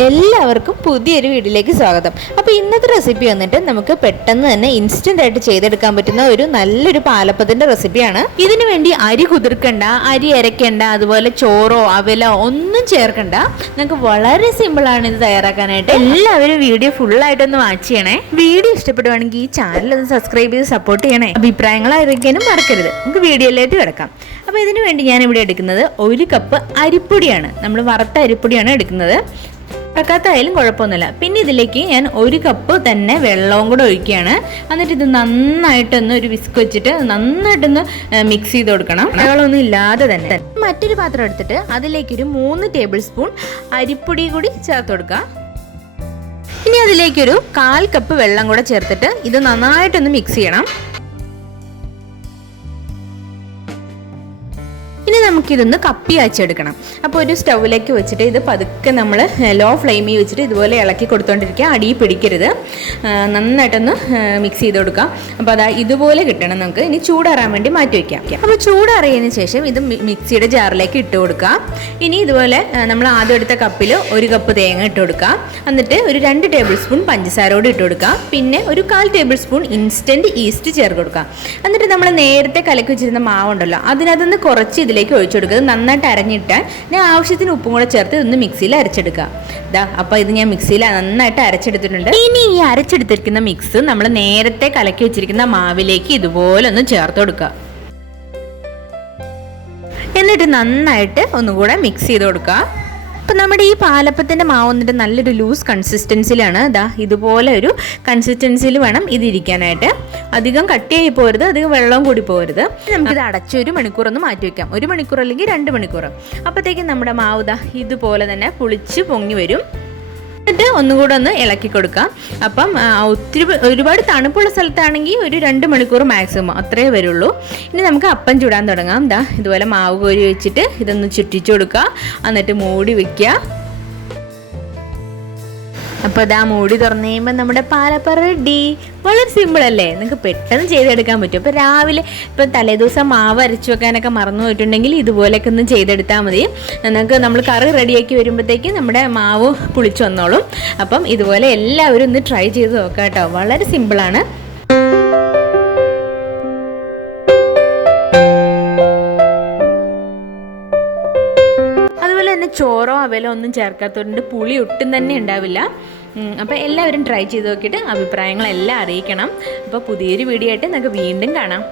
എല്ലാവർക്കും പുതിയൊരു വീഡിയോയിലേക്ക് സ്വാഗതം. അപ്പോൾ ഇന്നത്തെ റെസിപ്പി വന്നിട്ട് നമുക്ക് പെട്ടെന്ന് തന്നെ ഇൻസ്റ്റന്റ് ആയിട്ട് ചെയ്തെടുക്കാൻ പറ്റുന്ന ഒരു നല്ലൊരു പാലപ്പത്തിന്റെ റെസിപ്പിയാണ് ഇതിനു വേണ്ടി അരി കുതിർക്കണ്ട അരി അരയ്ക്കണ്ട അതുപോലെ ചോറോ അവലോ ഒന്നും ചേർക്കണ്ട. നമുക്ക് വളരെ സിമ്പിളാണ് ഇത് തയ്യാറാക്കാനായിട്ട്. എല്ലാവരും വീഡിയോ ഫുൾ ആയിട്ടൊന്ന് വാച്ച് ചെയ്യണേ. വീഡിയോ ഇഷ്ടപ്പെടുവാണെങ്കിൽ ഈ ചാനൽ ഒന്ന് സബ്സ്ക്രൈബ് ചെയ്ത് സപ്പോർട്ട് ചെയ്യണേ. അഭിപ്രായങ്ങൾ അറിയിക്കാനും മറക്കരുത്. നമുക്ക് വീഡിയോയിലേക്ക് കിടക്കാം. അപ്പോൾ ഇതിനു വേണ്ടി ഞാൻ ഇവിടെ എടുക്കുന്നത് ഒരു കപ്പ് അരിപ്പൊടിയാണ്. നമ്മൾ വറുത്ത അരിപ്പൊടിയാണ് എടുക്കുന്നത്. വറക്കാത്തായാലും കുഴപ്പമൊന്നുമില്ല. പിന്നെ ഇതിലേക്ക് ഞാൻ ഒരു കപ്പ് തന്നെ വെള്ളവും കൂടെ ഒഴിക്കുകയാണ്. എന്നിട്ട് ഇത് നന്നായിട്ടൊന്ന് ഒരു വിസ്ക് വെച്ചിട്ട് നന്നായിട്ടൊന്ന് മിക്സ് ചെയ്ത് കൊടുക്കണം. വെള്ളമൊന്നും ഇല്ലാതെ തന്നെ. മറ്റൊരു പാത്രം എടുത്തിട്ട് അതിലേക്കൊരു മൂന്ന് ടേബിൾ സ്പൂൺ അരിപ്പൊടി കൂടി ചേർത്ത് കൊടുക്കുക. ഇനി അതിലേക്കൊരു കാൽ കപ്പ് വെള്ളം കൂടെ ചേർത്തിട്ട് ഇത് നന്നായിട്ടൊന്ന് മിക്സ് ചെയ്യണം. ഇനി നമുക്കിതൊന്ന് കപ്പി അയച്ചെടുക്കണം അപ്പോൾ ഒരു സ്റ്റൗവിലേക്ക് വെച്ചിട്ട് ഇത് പതുക്കെ നമ്മൾ ലോ ഫ്ലെയിമിൽ വെച്ചിട്ട് ഇതുപോലെ ഇളക്കി കൊടുത്തോണ്ടിരിക്കുക. അടി പിടിക്കരുത്. നന്നായിട്ടൊന്ന് മിക്സ് ചെയ്ത് കൊടുക്കാം അപ്പോൾ അതാ ഇതുപോലെ കിട്ടണം നമുക്ക്. ഇനി ചൂടാറാൻ വേണ്ടി മാറ്റി വയ്ക്കാം അപ്പോൾ ചൂടാറിയതിന് ശേഷം ഇത് മിക്സിയുടെ ജാറിലേക്ക് ഇട്ട് കൊടുക്കാം ഇനി ഇതുപോലെ നമ്മൾ ആദ്യം എടുത്ത കപ്പിൽ ഒരു കപ്പ് തേങ്ങ ഇട്ട് കൊടുക്കാം എന്നിട്ട് ഒരു രണ്ട് ടേബിൾ സ്പൂൺ പഞ്ചസാര കൂടി ഇട്ട് കൊടുക്കാം പിന്നെ ഒരു കാൽ ടേബിൾ സ്പൂൺ ഇൻസ്റ്റന്റ് ഈസ്റ്റ് ചേർത്ത് എന്നിട്ട് നമ്മൾ നേരത്തെ കലക്കി വെച്ചിരുന്ന മാവുണ്ടല്ലോ അതിനകത്തുനിന്ന് കുറച്ച് ഇതിലേക്ക് ഒഴിച്ചു കൊടുക്കുക. ഇത് നന്നായിട്ട് അരഞ്ഞിട്ടാൽ ഞാൻ ആവശ്യത്തിന് ഉപ്പും കൂടെ ചേർത്ത് ഇതൊന്ന് മിക്സിയിൽ അരച്ചെടുക്കുക ഇതാ അപ്പോൾ ഇത് ഞാൻ മിക്സിയിൽ നന്നായിട്ട് അരച്ചെടുത്തിട്ടുണ്ട്. ഇനി ഈ അരച്ചെടുത്തിരിക്കുന്ന മിക്സ് നമ്മൾ നേരത്തെ കലക്കി വെച്ചിരിക്കുന്ന മാവിലേക്ക് ഇതുപോലെ ഒന്ന് ചേർത്ത് കൊടുക്കുക. എന്നിട്ട് നന്നായിട്ട് ഒന്നുകൂടെ മിക്സ് ചെയ്ത് കൊടുക്കുക. അപ്പം നമ്മുടെ ഈ പാലപ്പത്തിന്റെ മാവ് വന്നിട്ട് നല്ലൊരു ലൂസ് കൺസിസ്റ്റൻസിലാണ് ഇതാ ഇതുപോലെ ഒരു കൺസിസ്റ്റൻസിയിൽ വേണം ഇതിരിക്കാനായിട്ട് അധികം കട്ടിയായി പോരുത് അധികം വെള്ളവും കൂടി പോരുത്. നമുക്കിത് അടച്ച് ഒരു മണിക്കൂർ ഒന്ന് മാറ്റി വയ്ക്കാം ഒരു മണിക്കൂർ അല്ലെങ്കിൽ രണ്ട് മണിക്കൂർ. അപ്പോഴത്തേക്കും നമ്മുടെ മാവ് ഇതാ ഇതുപോലെ തന്നെ പുളിച്ച് പൊങ്ങി വരും. എന്നിട്ട് ഒന്നും കൂടെ ഒന്ന് ഇളക്കി കൊടുക്കാം. അപ്പം ഒത്തിരി ഒരുപാട് തണുപ്പുള്ള സ്ഥലത്താണെങ്കിൽ ഒരു രണ്ട് മണിക്കൂർ മാക്സിമം അത്രേ വരുള്ളൂ. ഇനി നമുക്ക് അപ്പം ചുടാൻ തുടങ്ങാം. എന്താ ഇതുപോലെ മാവ് കോരി വെച്ചിട്ട് ഇതൊന്ന് ചുറ്റിച്ചു കൊടുക്കുക എന്നിട്ട് മൂടി വെക്കുക. അപ്പോൾ ഇതാ മൂടി തുറന്നു കഴിയുമ്പോൾ നമ്മുടെ പാലപ്പ റെഡി വളരെ സിമ്പിൾ അല്ലേ? നിങ്ങൾക്ക് പെട്ടെന്ന് ചെയ്തെടുക്കാൻ പറ്റും. അപ്പോൾ രാവിലെ ഇപ്പോൾ തലേദിവസം മാവ് അരച്ചു വെക്കാനൊക്കെ മറന്നു പോയിട്ടുണ്ടെങ്കിൽ ഇതുപോലെയൊക്കെ ഒന്ന് ചെയ്തെടുത്താൽ മതി. നിങ്ങൾക്ക് നമ്മൾ കറി റെഡിയാക്കി വരുമ്പോഴത്തേക്ക് നമ്മുടെ മാവ് പുളിച്ചു വന്നോളും. അപ്പം ഇതുപോലെ എല്ലാവരും ഒന്ന് ട്രൈ ചെയ്ത് നോക്കാം കേട്ടോ വളരെ സിമ്പിളാണ് തന്നെ ചോറോ അവലോ ഒന്നും ചേർക്കാത്തതുകൊണ്ട് പുളി ഒട്ടും തന്നെ ഉണ്ടാവില്ല. അപ്പോൾ എല്ലാവരും ട്രൈ ചെയ്ത് നോക്കിയിട്ട് അഭിപ്രായങ്ങളെല്ലാം അറിയിക്കണം. അപ്പോൾ പുതിയൊരു വീഡിയോ ആയിട്ട് നമുക്ക് വീണ്ടും കാണാം.